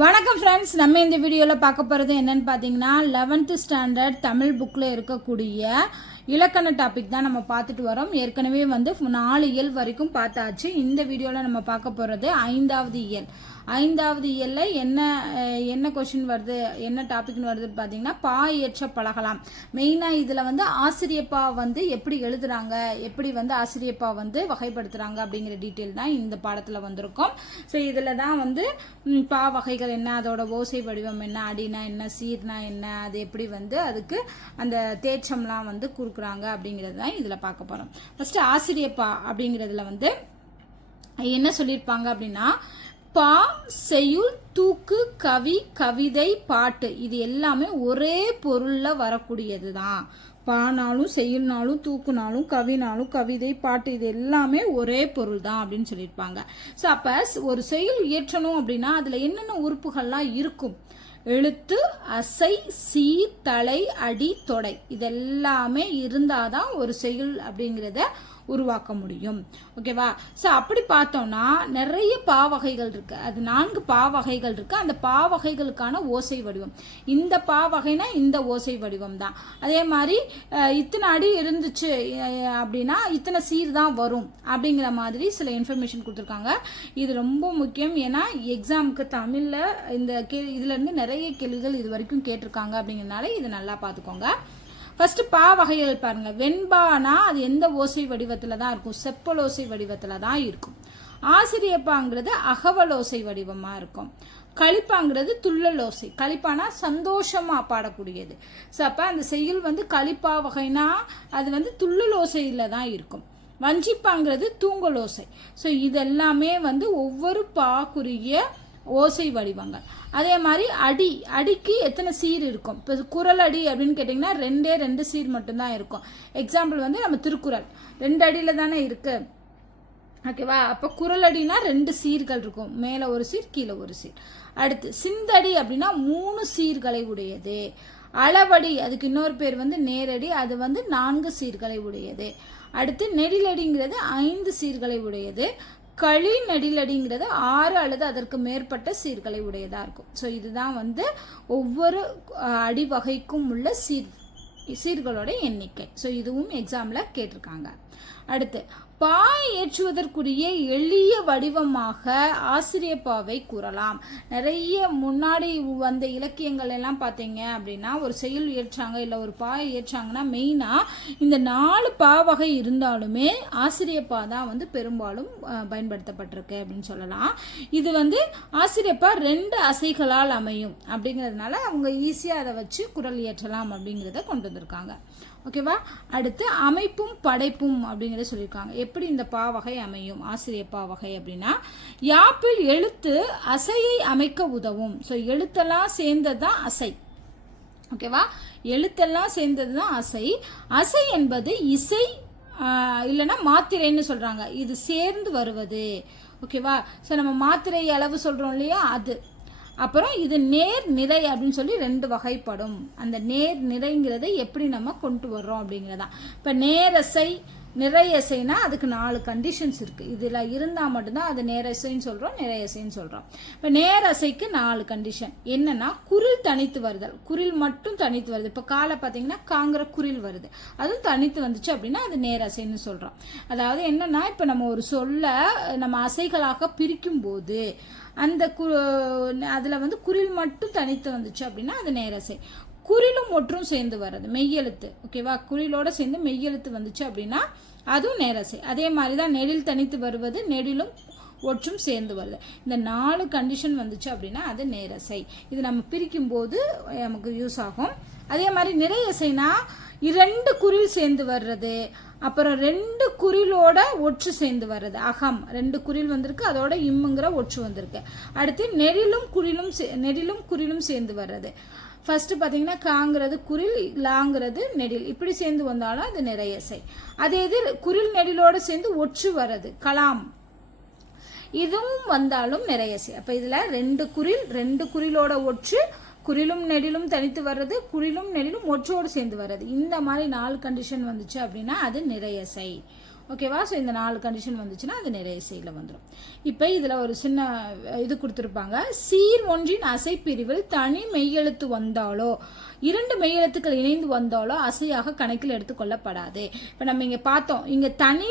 வணக்கம் ஃப்ரெண்ட்ஸ் நம்ம இந்த வீடியோவில் பார்க்க போகிறது என்னன்னு பார்த்தீங்கன்னா லெவன்த்து ஸ்டாண்டர்ட் தமிழ் புக்கில் இருக்கக்கூடிய இலக்கண டாபிக் தான் நம்ம பார்த்துட்டு வரோம். ஏற்கனவே வந்து நாலு இயல் வரைக்கும் பார்த்தாச்சு. இந்த வீடியோவில் நம்ம பார்க்க போகிறது ஐந்தாவது இயல். ஐந்தாவது இயல்ல என்ன என்ன கொஷின் வருது என்ன டாபிக்னு வருதுன்னு பார்த்தீங்கன்னா பா இயற்ற பழகலாம். மெயினாக இதில் வந்து ஆசிரியப்பா வந்து எப்படி எழுதுறாங்க எப்படி வந்து ஆசிரியப்பா வந்து வகைப்படுத்துகிறாங்க அப்படிங்கிற டீட்டெயில் தான் இந்த பாடத்தில் வந்திருக்கும். ஸோ இதில் தான் வந்து பா வகைகள் என்ன அதோட ஓசை வடிவம் என்ன அடினா என்ன சீர்னா என்ன அது எப்படி வந்து அதுக்கு அந்த தேச்சம்லாம் வந்து கொடுக்குறாங்க அப்படிங்கிறது தான் இதில் பார்க்க போகிறோம் ஃபஸ்ட்டு ஆசிரியப்பா அப்படிங்கிறதுல வந்து என்ன சொல்லியிருப்பாங்க அப்படின்னா பா செய்யுள் தூக்கு கவி கவிதை பாட்டு. இது எல்லாமே ஒரே பொருளில் வரக்கூடியது தான் பானாலும் செய்யுள்னாலும் தூக்குனாலும் கவினாலும் கவிதை பாட்டு இது எல்லாமே ஒரே பொருள் தான் அப்படின்னு சொல்லியிருப்பாங்க. ஸோ அப்போ ஒரு செயல் இயற்றணும் அப்படின்னா அதில் என்னென்ன உறுப்புகள்லாம் இருக்கும்? எழுத்து அசை சீ தலை அடி தொடை. இதெல்லாமே இருந்தாதான் ஒரு செயல் அப்படிங்கிறத உருவாக்க முடியும். ஓகேவா ஸோ அப்படி பார்த்தோம்னா நிறைய பாவகைகள் இருக்கு. அது நான்கு பாவகைகள் இருக்கு. அந்த பாவகைகளுக்கான ஓசை வடிவம். இந்த பாவகைனா இந்த ஓசை வடிவம் தான் அதே மாதிரி இத்தனை அடி இருந்துச்சு அப்படின்னா இத்தனை சீர் தான் வரும் அப்படிங்கிற மாதிரி சில இன்ஃபர்மேஷன் கொடுத்துருக்காங்க. இது ரொம்ப முக்கியம். ஏன்னா எக்ஸாமுக்கு தமிழில் இந்த கே இதுலேருந்து நிறைய நிறைய கேள்விகள் இது வரைக்கும் கேட்டிருக்காங்க அப்படிங்கிறதுனால இது நல்லா பார்த்துக்கோங்க. ஃபர்ஸ்ட் பா வகைகள் பாருங்க. வெண்பானா அது எந்த ஓசை வடிவத்தில் தான் இருக்கும்? செப்பல் ஓசை வடிவத்தில் தான் இருக்கும். ஆசிரியப்பாங்கிறது அகவல் ஓசை வடிவமாக இருக்கும். களிப்பாங்கிறது துள்ளல் ஓசை. களிப்பானா சந்தோஷமாக பாடக்கூடியது. ஸோ அப்போ அந்த செய்யுள் வந்து களிப்பா வகைனா அது வந்து துள்ளல் ஓசையில் தான் இருக்கும். வஞ்சிப்பாங்கிறது தூங்கல் ஓசை. ஸோ இதெல்லாமே வந்து ஒவ்வொரு பாக்குரிய ஓசை வடிவங்கள். அதே மாதிரி அடி அடிக்கு எத்தனை சீர் இருக்கும்? இப்போ குரல் அடி அப்படின்னு கேட்டிங்கன்னா ரெண்டே ரெண்டு சீர் மட்டும்தான் இருக்கும். எக்ஸாம்பிள் வந்து நம்ம திருக்குறள். ரெண்டு அடியில் தானே இருக்குது ஓகேவா அப்போ குரல் அடினா ரெண்டு சீர்கள் இருக்கும். மேலே ஒரு சீர் கீழே ஒரு சீர். அடுத்து சிந்தடி அப்படின்னா மூணு சீர்களை உடையது. அளவடி அதுக்கு இன்னொரு பேர் வந்து நேரடி அது வந்து நான்கு சீர்களை உடையது. அடுத்து நெடிலடிங்கிறது ஐந்து சீர்களை உடையது. களி நெடிலடிங்கிறது ஆறு அல்லது அதற்கு மேற்பட்ட சீர்களை உடையதாக இருக்கும். ஸோ இதுதான் வந்து ஒவ்வொரு அடிவகைக்கும் அடி வகைக்கும் உள்ள சீர் சீர்களோட எண்ணிக்கை. ஸோ இதுவும் எக்ஸாமில் கேட்டிருக்காங்க. அடுத்து பாய் ஏற்றுவதற்குரிய எளிய வடிவமாக ஆசிரியப்பாவை கூறலாம். நிறைய முன்னாடி வந்த இலக்கியங்கள் எல்லாம் பார்த்தீங்க அப்படின்னா ஒரு செயல் ஏற்றாங்க இல்லை ஒரு பாயை ஏற்றாங்கன்னா மெயினாக இந்த நாலு பா வகை இருந்தாலுமே ஆசிரியப்பா தான் வந்து பெரும்பாலும் பயன்படுத்தப்பட்டிருக்கு அப்படின்னு சொல்லலாம். இது வந்து ஆசிரியப்பா ரெண்டு அசைகளால் அமையும் அப்படிங்கிறதுனால அவங்க ஈஸியாக அதை வச்சு குரல் இயற்றலாம் அப்படிங்கிறத கொண்டு வந்திருக்காங்க. ஓகேவா? அடுத்து அமைப்பும் படைப்பும் அப்படிங்கிறத சொல்லியிருக்காங்க. எப்படி இந்த பாவகை அமையும்? ஆசிரியர் பாவகை அப்படின்னா யாப்பில் எழுத்து அசையை அமைக்க உதவும். ஸோ எழுத்தெல்லாம் சேர்ந்தது தான் அசை. ஓகேவா? எழுத்தெல்லாம் சேர்ந்தது தான் அசை. அசை என்பது இசை இல்லைன்னா மாத்திரைன்னு சொல்கிறாங்க இது சேர்ந்து வருவது. ஓகேவா? ஸோ நம்ம மாத்திரை அளவு சொல்கிறோம் இல்லையா? அது. அப்புறம் இது நேர் நிறை அப்படின்னு சொல்லி ரெண்டு வகைப்படும். அந்த நேர் நிறைங்கிறதை எப்படி நம்ம கொண்டு வர்றோம் அப்படிங்கிறதா. இப்போ நேரசை நிறையசைனா அதுக்கு நாலு கண்டிஷன்ஸ் இருக்குது இதில் இருந்தால் மட்டும்தான் அது நேரசைன்னு சொல்கிறோம் நிறையசைன்னு சொல்கிறோம் இப்போ நேரசைக்கு நாலு கண்டிஷன் என்னன்னா குரில் தனித்து வருதல். குரில் மட்டும் தனித்து வருது. இப்போ காலை பார்த்தீங்கன்னா காங்கிற குரில் வருது. அதுவும் தனித்து வந்துச்சு அப்படின்னா அது நேரசைன்னு சொல்கிறோம் அதாவது என்னன்னா இப்போ நம்ம ஒரு சொல்ல நம்ம அசைகளாக பிரிக்கும் போது அந்த கு அதில் வந்து குரில் மட்டும் தனித்து வந்துச்சு அப்படின்னா அது நேரசை குறிலும் ஒற்றும் சேர்ந்து வர்றது மெய்யெழுத்து ஓகேவா குரிலோட சேர்ந்து மெய்யெழுத்து வந்துச்சு அப்படின்னா அதுவும் நேரசை அதே மாதிரி தான் நெடில் தனித்து வருவது நெடிலும் ஒற்றும் சேர்ந்து வருது. இந்த நாலு கண்டிஷன் வந்துச்சு அப்படின்னா அது நேரசை இது நம்ம பிரிக்கும் போது நமக்கு யூஸ் ஆகும். அதே மாதிரி நிறையசைனா இரண்டு குறில் சேர்ந்து வர்றது அப்புறம் ரெண்டு குறிலோட ஒற்று சேர்ந்து வர்றது. அகம் ரெண்டு குறில் வந்திருக்கு அதோட இம்முங்கிற ஒற்று வந்திருக்கு. அடுத்து நெடிலும் குறிலும் சே- நெடிலும் குறிலும் சேர்ந்து வர்றது. ஃபர்ஸ்ட் பார்த்தீங்கன்னா காங்கிறது குரில் லாங்கிறது நெடில். இப்படி சேர்ந்து வந்தாலும் அது நிறையசை அதே இது குரில் நெடிலோட சேர்ந்து ஒற்று வர்றது கலாம். இதுவும் வந்தாலும் நிறையசை அப்போ இதில் ரெண்டு குரில் ரெண்டு குரிலோட ஒற்று குறிலும் நெடிலும் தனித்து வர்றது குறிலும் நெடிலும் ஒற்றோடு சேர்ந்து வர்றது. இந்த மாதிரி நாலு கண்டிஷன் வந்துச்சு அப்படின்னா அது நிறையசை ஓகேவா? ஸோ இந்த நாலு கண்டிஷன் வந்துச்சுன்னா அது நிறைய செய்யல வந்துடும் இப்போ இதில் ஒரு சின்ன இது கொடுத்துருப்பாங்க. சீர் ஒன்றின் அசைப்பிரிவில் தனி மெய்யெழுத்து வந்தாலோ இரண்டு மெய்யெழுத்துக்கள் இணைந்து வந்தாலோ அசையாக கணக்கில் எடுத்துக்கொள்ளப்படாது இப்போ நம்ம இங்கே பார்த்தோம். இங்கே தனி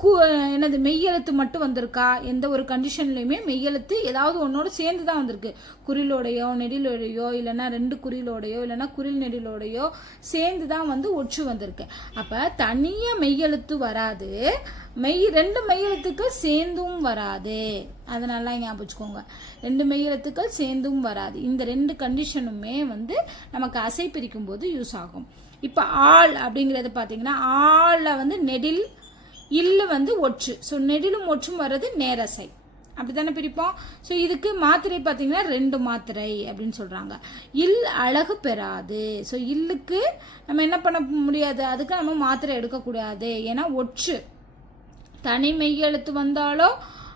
கூ என்னது மெய்யெழுத்து மட்டும் வந்திருக்கா? எந்த ஒரு கண்டிஷன்லையுமே மெய்யெழுத்து ஏதாவது ஒன்னோட சேர்ந்து தான் வந்திருக்கு. குறிலோடையோ நெடிலோடையோ இல்லைன்னா ரெண்டு குறிலோடையோ இல்லைன்னா குறில் நெடிலோடையோ சேர்ந்து தான் வந்து ஒற்று வந்திருக்கு. அப்போ தனியாக மெய்யெழுத்து வராது. மெய் ரெண்டு மெய்யெழுத்துக்கள் சேர்ந்தும் வராது. அதை நல்லா ஞாபகம் வச்சுக்கோங்க. ரெண்டு மெய்யெழுத்துக்கள் சேர்ந்தும் வராது. இந்த ரெண்டு கண்டிஷனுமே வந்து நமக்கு அசை பிரிக்கும் போது யூஸ் ஆகும். இப்போ ஆள் அப்படிங்கிறது பார்த்தீங்கன்னா ஆளில் வந்து நெடில் இல்லு வந்து ஒற்று. ஸோ நெடிலும் ஒற்றும் வர்றது நேரசை. அப்படி தானே பிரிப்போம்? ஸோ இதுக்கு மாத்திரை பார்த்தீங்கன்னா ரெண்டு மாத்திரை அப்படின்னு சொல்கிறாங்க இல் அழகு பெறாது. ஸோ இல்லுக்கு நம்ம என்ன பண்ண முடியாது? அதுக்கு நம்ம மாத்திரை எடுக்கக்கூடாது. ஏன்னா ஒற்று. தனி மெய்யெழுத்து வந்தாலோ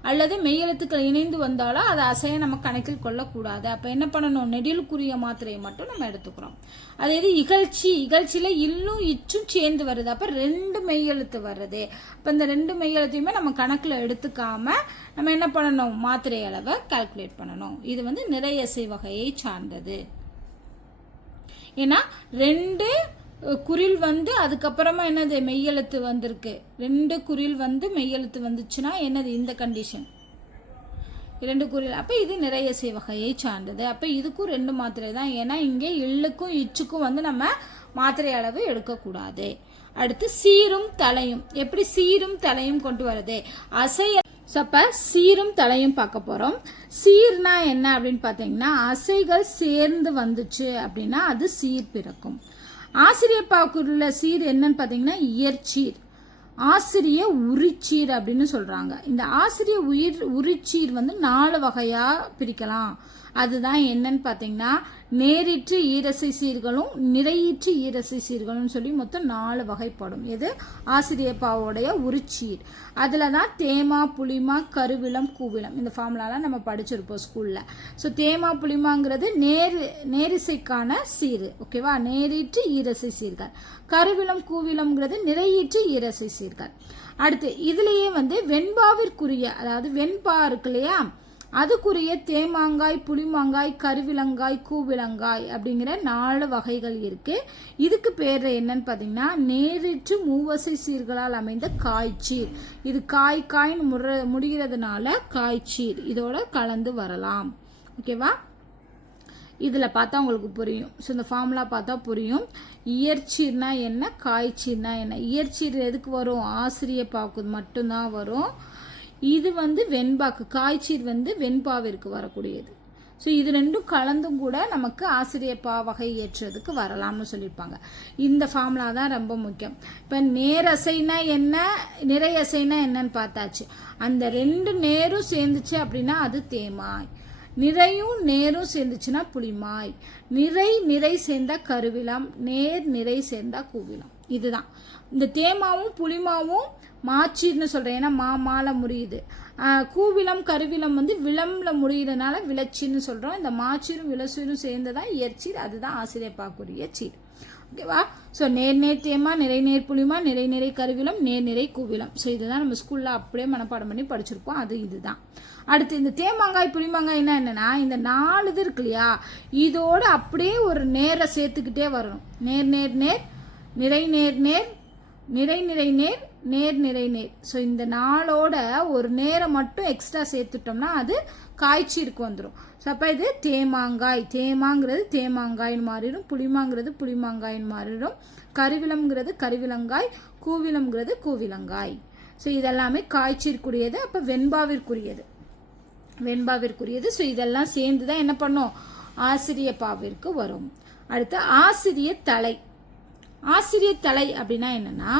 அல்லது மெய்யெழுத்துக்கள் இணைந்து வந்தாலோ அதை அசைய நம்ம கணக்கில் கொள்ளக்கூடாது. அப்போ என்ன பண்ணணும்? நெடிலுக்குரிய மாத்திரையை மட்டும் நம்ம எடுத்துக்கிறோம். அதே இது இகழ்ச்சி இகழ்ச்சியில் இன்னும் இச்சும் சேர்ந்து வருது. அப்போ ரெண்டு மெய்யெழுத்து வர்றது. அப்போ இந்த ரெண்டு மெய்யெழுத்தையுமே நம்ம கணக்கில் எடுத்துக்காம நம்ம என்ன பண்ணணும்? மாத்திரை அளவை கால்குலேட் பண்ணணும். இது வந்து நிறையசை வகையை சார்ந்தது. ஏன்னா ரெண்டு குரில் வந்து அதுக்கப்புறமா என்னது? மெய்யெழுத்து வந்திருக்கு. ரெண்டு குரில் வந்து மெய்யெழுத்து வந்துச்சுன்னா என்னது? இந்த கண்டிஷன் இரண்டு குறில் அப்போ இது நிறைய வகையை சார்ந்தது. அப்போ இதுக்கும் ரெண்டு மாத்திரை தான். ஏன்னா இங்கே இல்லுக்கும் இச்சுக்கும் வந்து நம்ம மாத்திரை அளவு எடுக்கக்கூடாது. அடுத்து சீரும் தலையும். எப்படி சீரும் தலையும் கொண்டு வருது அசைய ஸோ அப்போ சீரும் தலையும் பார்க்க போகிறோம் சீர்னா என்ன அப்படின்னு பார்த்தீங்கன்னா அசைகள் சேர்ந்து வந்துச்சு அப்படின்னா அது சீர் பிறக்கும். ஆசிரியப்பாக்குள்ள சீர் என்னன்னு பார்த்தீங்கன்னா இயற்சீர். ஆசிரிய உரிச்சீர் அப்படின்னு சொல்றாங்க. இந்த ஆசிரிய உயிர் உரிச்சீர் வந்து நாலு வகையா பிரிக்கலாம். அதுதான் என்னன்னு பார்த்தீங்கன்னா நேரிற்று ஈரசை சீர்களும் நிறையீற்று ஈரசை சீர்களும் சொல்லி மொத்தம் நாலு வகைப்படும். எது? ஆசிரியப்பாவோடைய உரிச்சீர். அதில் தான் தேமா புளிமா கருவிளம் கூவிலம் இந்த ஃபார்முலாலாம் நம்ம படிச்சிருப்போம் ஸ்கூலில் ஸோ தேமா புளிமாங்கிறது நேர் நேரிசைக்கான சீர் ஓகேவா நேரிற்று ஈரசை சீர்கள். கருவிலம் கூவிளம்ங்கிறது நிறையீற்று ஈரசை சீர்கள். அடுத்து இதுலேயே வந்து வெண்பாவிற்குரிய அதாவது வெண்பா இருக்கு இல்லையா? அதுக்குரிய தேமாங்காய் புளிமாங்காய் கருவிலங்காய் கூவிலங்காய் அப்படிங்கிற நாலு வகைகள் இருக்கு. இதுக்கு பேர் என்னன்னு பார்த்தீங்கன்னா நேரிற்று மூவசை சீர்களால் அமைந்த காய்ச்சீர். இது காய் காய்னு முற முடிகிறதுனால காய்ச்சீர். இதோட கலந்து வரலாம். ஓகேவா இதில் பார்த்தா உங்களுக்கு புரியும். ஸோ இந்த ஃபார்முலா பார்த்தா புரியும். இயற்சீர்னா என்ன? காய்ச்சீர்னா என்ன? இயற்சீர் எதுக்கு வரும்? ஆசிரியை பார்க்குது மட்டும்தான் வரும். இது வந்து வெண்பாக்கு காய்ச்சீர் வந்து வெண்பாவிற்கு வரக்கூடியது. ஸோ இது ரெண்டும் கலந்தும் கூட நமக்கு ஆசிரியப்பா வகை ஏற்றதுக்கு வரலாம்னு சொல்லியிருப்பாங்க. இந்த ஃபார்முலா தான் ரொம்ப முக்கியம். இப்போ நேரசைனா என்ன நிறையசைனா என்னன்னு பார்த்தாச்சு. அந்த ரெண்டு நேரும் சேர்ந்துச்சு அப்படின்னா அது தேமாய். நிறையும் நேரும் சேர்ந்துச்சுன்னா புளிமாய். நிறை நிறை சேர்ந்தா கருவிலாம் நேர் நிறை சேர்ந்தா கூவிலாம் இதுதான். இந்த தேமாவும் புளிமாவும் மாச்சீர்னு சொல்கிறேன் ஏன்னா மா மாலை முடியுது கூவிலம் கருவிலம் வந்து விளம்பில் முடியறதுனால விளச்சின்னு சொல்கிறோம் இந்த மாச்சீரும் விளச்சீரும் சேர்ந்ததான் இயற்சீர் அதுதான் ஆசிரியர் பார்க்கக்கூடிய சீர். ஓகேவா? ஸோ நேர் நேர் தேமா நிறை நேர் புளிமா நிறை நிறை கருவிலம் நேர் நிறை கூவிலம். ஸோ இதுதான் நம்ம ஸ்கூலில் அப்படியே மனப்பாடம் பண்ணி படிச்சிருப்போம். அது இதுதான். அடுத்து இந்த தேமாங்காய் புளிமாங்காய்னா என்னென்னா இந்த நாலு இது இருக்கு இல்லையா? இதோடு அப்படியே ஒரு நேரை சேர்த்துக்கிட்டே வரணும். நேர் நேர் நேர். நிறை நேர் நேர் நிறை நிறை நேர் நேர் நிறை நேர். ஸோ இந்த நாளோட ஒரு நேரம் மட்டும் எக்ஸ்ட்ரா சேர்த்துட்டோம்னா அது காய்ச்சீருக்கு வந்துடும் ஸோ அப்போ இது தேமாங்காய். தேமாங்கிறது தேமாங்காய்னு மாறிடும். புளிமாங்கிறது புளிமாங்காய்னு மாறிடும். கருவிலம்ங்கிறது கருவிலங்காய் கூவிலம்ங்கிறது கூவிலங்காய். ஸோ இதெல்லாமே காய்ச்சிற்குரியது அப்போ வெண்பாவிற்குரியது. வெண்பாவிற்குரியது. ஸோ இதெல்லாம் சேர்ந்து தான் என்ன பண்ணும்? ஆசிரிய பாவிற்கு வரும். அடுத்து ஆசிரிய தலை. ஆசிரியர் தலை அப்படின்னா என்னன்னா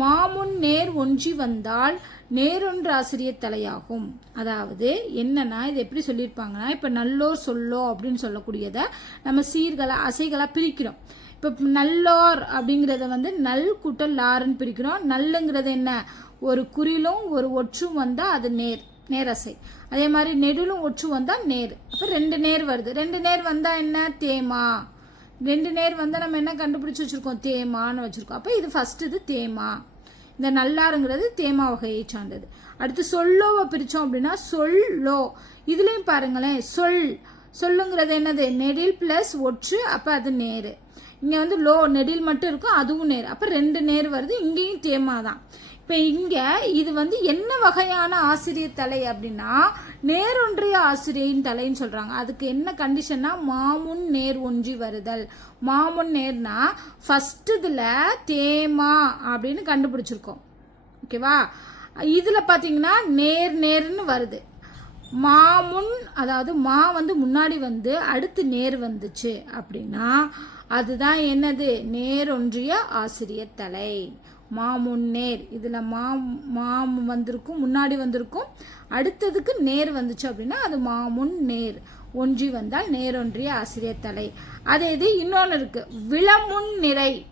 மாமுன் நேர் ஒன்றி வந்தால் நேரொன்று ஆசிரியர் தலையாகும் அதாவது என்னன்னா இது எப்படி சொல்லியிருப்பாங்கன்னா இப்போ நல்லோர் சொல்லோ அப்படின்னு சொல்லக்கூடியதை நம்ம சீர்களை அசைகளாக பிரிக்கிறோம். இப்போ நல்லோர் அப்படிங்கிறத வந்து நல் கூட்டல் லாருன்னு பிரிக்கிறோம். நல்லுங்கிறது என்ன? ஒரு குறிலும் ஒரு ஒற்றும் வந்தால் அது நேர் நேரசை. அதே மாதிரி நெடுலும் ஒற்று வந்தால் நேர். அப்போ ரெண்டு நேர் வருது. ரெண்டு நேர் வந்தால் என்ன? தேமா. ரெண்டு நேர் வந்தால் நம்ம என்ன கண்டுபிடிச்சி வச்சுருக்கோம்? தேமான்னு வச்சுருக்கோம். அப்போ இது ஃபஸ்ட்டு இது தேமா. இந்த நல்லாருங்கிறது தேமா வகையை சார்ந்தது. அடுத்து சொல்லோவை பிரித்தோம் அப்படின்னா சொல்லோ. இதுலேயும் பாருங்களேன் சொல். சொல்லுங்கிறது என்னது? நெடில் ப்ளஸ் ஒற்று அப்போ அது நேரு. இங்கே வந்து லோ நெடில் மட்டும் இருக்கும் அதுவும் நேர். அப்போ ரெண்டு நேர் வருது இங்கேயும் தேமா தான் இப்போ இங்கே இது வந்து என்ன வகையான ஆசிரியர் தலை அப்படின்னா நேரொன்றிய ஆசிரியரின் தலைன்னு சொல்கிறாங்க அதுக்கு என்ன கண்டிஷன்னா மாமுன் நேர் ஒன்றி வருதல். மாமுன் நேர்னா ஃபஸ்ட்டு இதில் தேமா அப்படின்னு கண்டுபிடிச்சிருக்கோம். ஓகேவா இதில் பார்த்தீங்கன்னா நேர் நேர்னு வருது. மாமுன் அதாவது மா வந்து முன்னாடி வந்து அடுத்து நேர் வந்துச்சு அப்படின்னா அதுதான் என்னது? நேரொன்றிய ஆசிரியர் தலை. மாமுன்னேர். இதில் மா மாம் வந்திருக்கும் முன்னாடி வந்திருக்கும் அடுத்ததுக்கு நேர் வந்துச்சு அப்படின்னா அது மாமுன் நேர் ஒன்றி வந்தால் நேரொன்றிய ஆசிரியர் தலை. அதே இது இன்னொன்று இருக்கு. விளமுன் நிறை.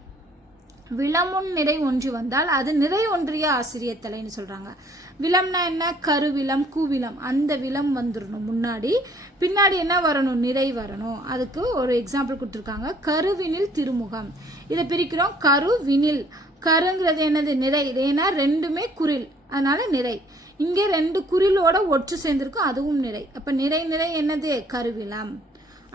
விளமுன் நிறை ஒன்றி வந்தால் அது நிறை ஒன்றிய ஆசிரியர் தலைன்னு சொல்றாங்க. விலம்னா என்ன? கருவிலம் கூவிலம் அந்த விலம் வந்துடணும் முன்னாடி. பின்னாடி என்ன வரணும்? நிறை வரணும். அதுக்கு ஒரு எக்ஸாம்பிள் கொடுத்துருக்காங்க. கருவினில் திருமுகம். இதை பிரிக்கிறோம். கருவினில். கருங்கிறது என்னது? நிறை. ஏன்னா ரெண்டுமே குரில். அதனால நிறை. இங்கே ரெண்டு குரிலோட ஒற்று சேர்ந்திருக்கும் அதுவும் நிறை. அப்ப நிறை நிறை என்னது? கருவிலம்.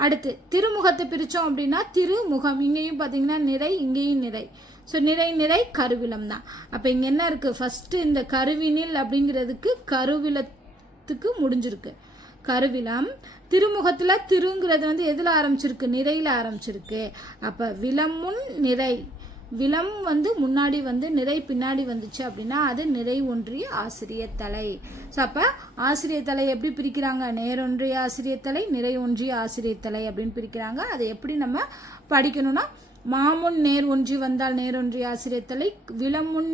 அடுத்து திருமுகத்தை பிரித்தோம் அப்படின்னா திருமுகம். இங்கேயும் பார்த்தீங்கன்னா நிறை இங்கேயும் நிறை. ஸோ நிறை நிறை கருவிலம் தான். அப்போ இங்கே என்ன இருக்குது ஃபஸ்ட்டு இந்த கருவினில் அப்படிங்கிறதுக்கு கருவிலத்துக்கு முடிஞ்சிருக்கு. கருவிலம். திருமுகத்தில் திருங்கிறது வந்து எதில் ஆரம்பிச்சிருக்கு? நிறையில் ஆரம்பிச்சிருக்கு. அப்போ விலமுன் நிறை. விலம் வந்து முன்னாடி வந்து நிறை பின்னாடி வந்துச்சு அப்படின்னா அது நிறை ஒன்றிய ஆசிரியர் தலை. ஸோ அப்போ ஆசிரியர் தலை எப்படி பிரிக்கிறாங்க? நேரொன்றிய ஆசிரியர் தலை நிறை ஒன்றிய ஆசிரியர் தலை அப்படின்னு பிரிக்கிறாங்க. அதை எப்படி நம்ம படிக்கணும்னா மாமுன் நேர் ஒன்றி வந்தால் நேரொன்றிய ஆசிரியர் தலை விலமுன்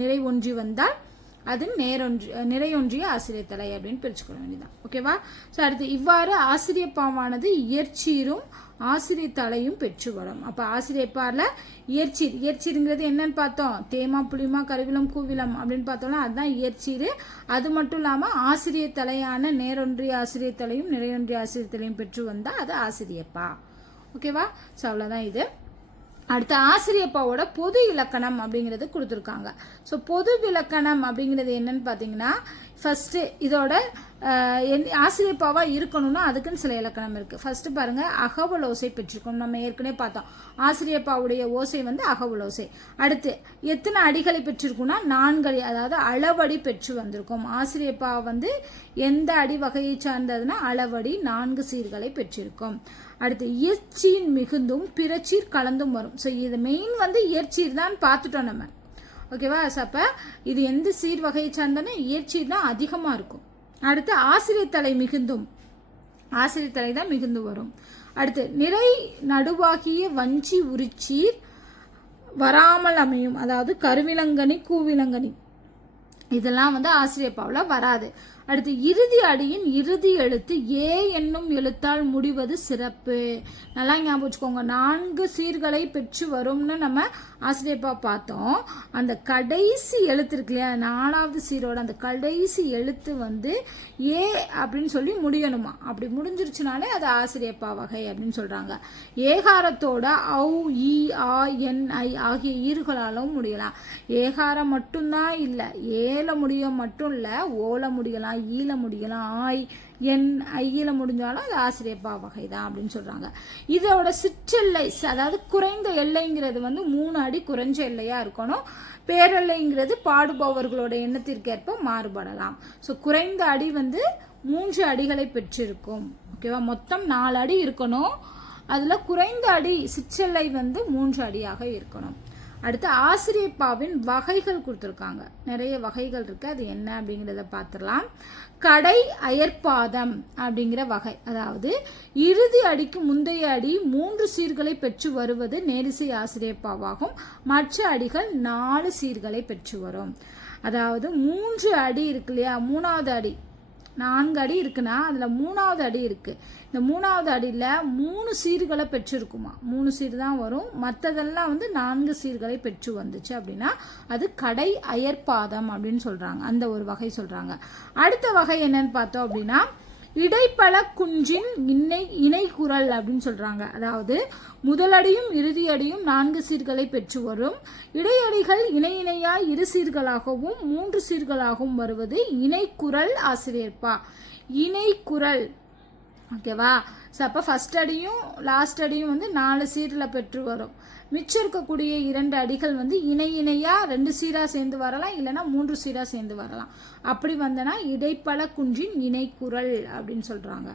நிறை ஒன்றி வந்தால் அது நேரொன்று நிறையொன்றிய ஆசிரியர் தலை அப்படின்னு பிரிச்சுக்கொள்ள வேண்டியதான் ஓகேவா? ஸோ அடுத்து இவ்வாறு ஆசிரியர் பாவானது இயற்சீரும் ஆசிரியர் தலையும் பெற்று வரும் அப்போ ஆசிரியர் பாரில் இயற்சீர். இயற்சீருங்கிறது என்னன்னு பார்த்தோம். தேமா புளிமா கருவிலம் கூவிலம் அப்படின்னு பார்த்தோம்னா அதுதான் இயற்சீர். அது மட்டும் இல்லாமல் ஆசிரியர் தலையான நேரொன்றிய ஆசிரியர் தலையும் நிறையொன்றிய ஆசிரியர் தலையும் பெற்று வந்தால் அது ஆசிரியப்பா. ஓகேவா? ஸோ அவ்வளோதான் இது. அடுத்து ஆசிரியப்பாவோட பொது இலக்கணம் அப்படிங்கிறது கொடுத்துருக்காங்க. ஸோ பொது இலக்கணம் அப்படிங்கிறது என்னன்னு பார்த்தீங்கன்னா ஃபஸ்ட்டு இதோட என் ஆசிரியப்பாவாக இருக்கணும்னா அதுக்குன்னு சில இலக்கணம் இருக்குது ஃபர்ஸ்ட் பாருங்கள் அகவல் ஓசை பெற்றிருக்கோம் நம்ம ஏற்கனவே பார்த்தோம். ஆசிரியப்பாவுடைய ஓசை வந்து அகவல் ஓசை. அடுத்து எத்தனை அடிகளை பெற்றிருக்கும்னா நான்கு அடி அதாவது அளவடி பெற்று வந்திருக்கும். ஆசிரியப்பா வந்து எந்த அடி வகையை சார்ந்ததுன்னா அளவடி நான்கு சீர்களை பெற்றிருக்கும். அடுத்து இயற்சியின் மிகுந்தும் பிறச்சீர் கலந்தும் வரும். ஸோ இது மெயின் வந்து இயற்சீர் தான் பார்த்துட்டோம் நம்ம. ஓகேவா ஸோ அப்போ இது எந்த சீர் வகையை சார்ந்தனா இயற்சீர் தான் அதிகமாக இருக்கும். அடுத்து ஆசிரியர் தலை மிகுந்தும். ஆசிரியர் தலை தான் மிகுந்து வரும். அடுத்து நிறை நடுவாகிய வஞ்சி உரிச்சீர் வராமல் அமையும். அதாவது கருவிலங்கனி கூவிலங்கனி இதெல்லாம் வந்து ஆசிரியப்பாவில் வராது. அடுத்து இறுதி அடியின் இறுதி எழுத்து ஏ என்னும் எழுத்தால் முடிவது சிறப்பு. நல்லா ஞாபகம் வச்சுக்கோங்க. நான்கு சீர்களை பெற்று வரும்னு நம்ம ஆசிரியப்பா பார்த்தோம். அந்த கடைசி எழுத்து இருக்கு இல்லையா? நாலாவது சீரோட அந்த கடைசி எழுத்து வந்து ஏ அப்படின்னு சொல்லி முடியணுமா? அப்படி முடிஞ்சிருச்சுனாலே அது ஆசிரியப்பா வகை அப்படின்னு சொல்கிறாங்க ஏகாரத்தோட ஔ இ ஆ என் ஐ ஆகிய ஈறுகளாலும் முடியலாம். ஏகாரம் மட்டும்தான் இல்லை. ஏ ஏல முடியும் மட்டும் இல்லை ஓல முடியலாம் ஈல முடியலாம் ஆய் என் ஐயில முடிஞ்சாலும் அது ஆசிரியப்பா வகை தான் அப்படின்னு சொல்கிறாங்க இதோட சிற்றெல்லை அதாவது குறைந்த எல்லைங்கிறது வந்து மூணு அடி குறைஞ்ச எல்லையாக இருக்கணும். பேரெல்லைங்கிறது பாடுபவர்களோட எண்ணத்திற்கேற்ப மாறுபடலாம். ஸோ குறைந்த அடி வந்து மூன்று அடிகளை பெற்றிருக்கும். ஓகேவா மொத்தம் நாலு அடி இருக்கணும். அதில் குறைந்த அடி சிற்றெல்லை வந்து மூன்று அடியாக இருக்கணும். அடுத்து ஆசிரியப்பாவின் வகைகள் கொடுத்துருக்காங்க. நிறைய வகைகள் இருக்குது அது என்ன அப்படிங்கிறத பார்த்துடலாம். கடை அயற்பாதம் அப்படிங்கிற வகை. அதாவது இறுதி அடிக்கு முந்தைய அடி மூன்று சீர்களை பெற்று வருவது நேரிசை ஆசிரியப்பாவாகும். மற்ற அடிகள் நாலு சீர்களை பெற்று வரும். அதாவது மூன்று அடி இருக்கு இல்லையா? மூணாவது அடி. நான்கு அடி இருக்குன்னா அதில் மூணாவது அடி இருக்குது இந்த மூணாவது அடியில் மூணு சீர்களை பெற்றிருக்குமா? மூணு சீர் தான் வரும். மற்றதெல்லாம் வந்து நான்கு சீர்களை பெற்று வந்துச்சு அப்படின்னா அது கடை அயற்பாதம் அப்படின்னு சொல்கிறாங்க அந்த ஒரு வகை சொல்கிறாங்க அடுத்த வகை என்னன்னு பார்த்தோம் அப்படின்னா இடைப்பல குஞ்சின் இணை இணைக்குரல் அப்படின்னு சொல்றாங்க. அதாவது முதலடியும் இறுதியடியும் நான்கு சீர்களை பெற்று வரும். இடையடிகள் இணை இணையாய் இரு சீர்களாகவும் மூன்று சீர்களாகவும் வருவது இணைக்குரல் ஆசிரியர்ப்பா. இணைக்குரல் ஓகேவா? ஸோ அப்போ ஃபஸ்ட் அடியும் லாஸ்ட் அடியும் வந்து நாலு சீரில் பெற்று வரும். மிச்சம் இருக்கக்கூடிய இரண்டு அடிகள் வந்து இணை இணையாக ரெண்டு சீராக சேர்ந்து வரலாம் இல்லைன்னா மூன்று சீராக சேர்ந்து வரலாம். அப்படி வந்தனா இடைப்பல குன்றின் இணைக்குரல் அப்படின்னு சொல்கிறாங்க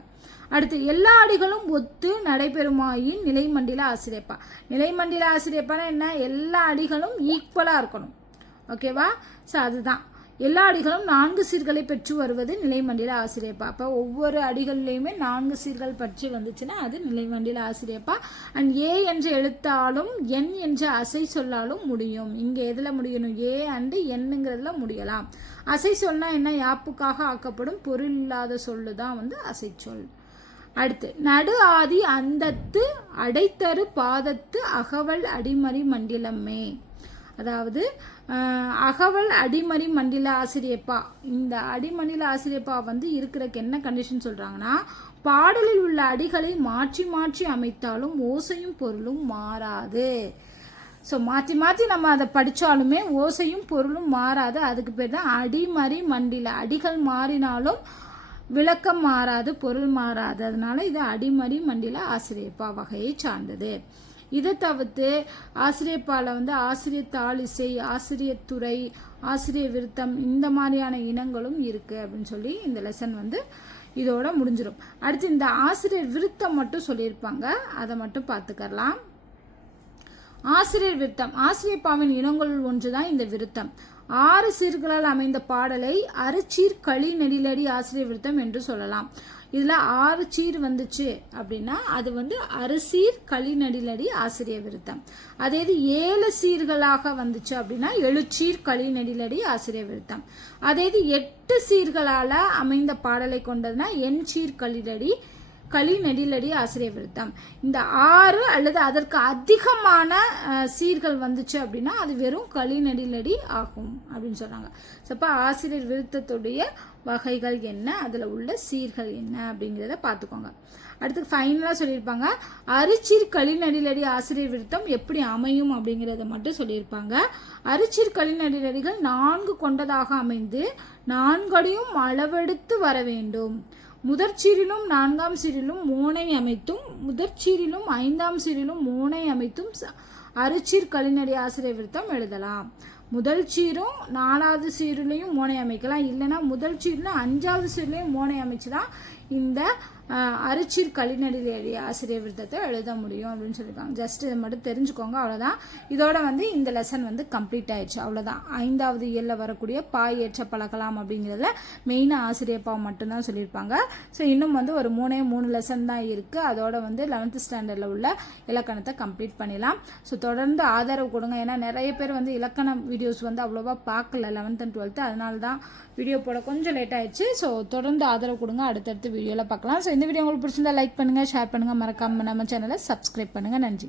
அடுத்து எல்லா அடிகளும் ஒத்து நடைபெறுமாயின் நிலைமண்டில ஆசிரியப்பா. நிலைமண்டில ஆசிரியப்பானா என்ன? எல்லா அடிகளும் ஈக்குவலாக இருக்கணும். ஓகேவா ஸோ அதுதான். எல்லா அடிகளும் நான்கு சீர்களை பெற்று வருவது நிலைமண்டில ஆசிரியப்பா. அப்போ ஒவ்வொரு அடிகள்லையுமே நான்கு சீர்கள் பற்றி வந்துச்சுன்னா அது நிலைமண்டில ஆசிரியப்பா. அண்ட் ஏ என்ற எழுத்தாலும் என் என்ற அசை சொல்லாலும் முடியும். இங்கே எதில் முடியணும்? ஏ அண்டு என்னங்கிறதுல முடியலாம். அசை சொல்னா என்ன? யாப்புக்காக ஆக்கப்படும்? பொருள் இல்லாத சொல்லு தான் வந்து அசை சொல். அடுத்து நடு ஆதி அந்தத்து அடைத்தரு பாதத்து அகவல் அடிமறி மண்டிலமே. அதாவது அகவல் அடிமறி மண்டில ஆசிரியப்பா. இந்த அடிமணில ஆசிரியப்பா வந்து இருக்கிறக்கு என்ன கண்டிஷன் சொல்கிறாங்கன்னா பாடலில் உள்ள அடிகளை மாற்றி மாற்றி அமைத்தாலும் ஓசையும் பொருளும் மாறாது. ஸோ மாற்றி மாற்றி நம்ம அதை படித்தாலுமே ஓசையும் பொருளும் மாறாது. அதுக்கு பேர் தான் அடிமறி மண்டில. அடிகள் மாறினாலும் விளக்கம் மாறாது பொருள் மாறாது. அதனால இது அடிமறி மண்டில ஆசிரியப்பா வகையை சார்ந்தது. இதை தவிர்த்து ஆசிரியப்பால வந்து ஆசிரியர் தாளிசை ஆசிரியர் துறை ஆசிரியர் விருத்தம் இந்த மாதிரியான இனங்களும் இருக்கு அப்படின்னு சொல்லி இந்த லெசன் வந்து இதோட முடிஞ்சிடும் அடுத்து இந்த ஆசிரியர் விருத்தம் மட்டும் சொல்லியிருப்பாங்க. அதை மட்டும் பார்த்துக்கலாம் ஆசிரியர் விருத்தம். ஆசிரியப்பாவின் இனங்களுள் ஒன்றுதான் இந்த விருத்தம். ஆறு சீர்களால் அமைந்த பாடலை அரிச்சீர் களி நெடிலடி ஆசிரியர் விருத்தம் என்று சொல்லலாம். இதில் ஆறு சீர் வந்துச்சு அப்படின்னா அது வந்து அரிசீர் களிநடிலடி ஆசிரிய விருத்தம். அதே இது ஏழு சீர்களாக வந்துச்சு அப்படின்னா எழுச்சீர் களி ஆசிரிய விருத்தம். அதே இது எட்டு சீர்களால் அமைந்த பாடலை கொண்டதுன்னா என் சீர் களிலடி களி நெடிலடி ஆசிரியர் விருத்தம். இந்த ஆறு அல்லது அதற்கு அதிகமான சீர்கள் வந்துச்சு அப்படின்னா அது வெறும் களி நெடிலடி ஆகும் அப்படின்னு சொன்னாங்க. ஸோ அப்போ ஆசிரியர் விருத்தத்துடைய வகைகள் என்ன? அதில் உள்ள சீர்கள் என்ன அப்படிங்கிறத பார்த்துக்கோங்க அடுத்து ஃபைனலாக சொல்லியிருப்பாங்க அரிச்சீர் களிநடிலடி ஆசிரியர் விருத்தம் எப்படி அமையும் அப்படிங்கிறத மட்டும் சொல்லியிருப்பாங்க. அரிச்சீர் களிநடிலடிகள் நான்கு கொண்டதாக அமைந்து நான்கடியும் அளவெடுத்து வர வேண்டும். முதற்சீரிலும் நான்காம் சீரிலும் மோனை அமைத்தும் முதற்சீரிலும் ஐந்தாம் சீரிலும் மோனை அமைத்தும் அருச்சீர் அரிச்சீர் கலிநடி ஆசிரியர் விருத்தம் எழுதலாம். முதல் சீரும் நாலாவது சீருலையும் மோனை அமைக்கலாம். இல்லைன்னா முதல் சீரில் அஞ்சாவது சீர்லையும் மோனை அமைச்சு தான் இந்த அரிச்சீர் கலிநடி ஆசிரியர் விருத்தத்தை எழுத முடியும் அப்படின்னு சொல்லியிருக்காங்க. ஜஸ்ட் இதை மட்டும் தெரிஞ்சுக்கோங்க அவ்வளோதான் இதோட வந்து இந்த லெசன் வந்து கம்ப்ளீட் ஆயிடுச்சு அவ்வளோதான் ஐந்தாவது இயலில் வரக்கூடிய பாய் ஏற்ற பழகலாம் அப்படிங்கிறதுல மெயினாக ஆசிரியப்பா மட்டும்தான் சொல்லியிருப்பாங்க. ஸோ இன்னும் வந்து ஒரு மூணே மூணு லெசன் தான் இருக்குது அதோட வந்து லெவன்த் ஸ்டாண்டர்டில் உள்ள இலக்கணத்தை கம்ப்ளீட் பண்ணிடலாம். ஸோ தொடர்ந்து ஆதரவு கொடுங்க. ஏன்னா நிறைய பேர் வந்து இலக்கணம் வீடியோஸ் வந்து அவ்வளோவா பார்க்கல லெவன்த் அண்ட் டுவெல்த்து அதனால தான் வீடியோ போட கொஞ்சம் லேட் ஆயிடுச்சு. ஸோ தொடர்ந்து ஆதரவு கொடுங்க. அடுத்தடுத்து வீடியோவில் பார்க்கலாம். ஸோ இந்த வீடியோ உங்களுக்கு பிடிச்சிருந்தா லைக் பண்ணுங்கள் ஷேர் பண்ணுங்கள் மறக்காமல் நம்ம சேனலை சப்ஸ்கிரைப் பண்ணுங்கள் நன்றி.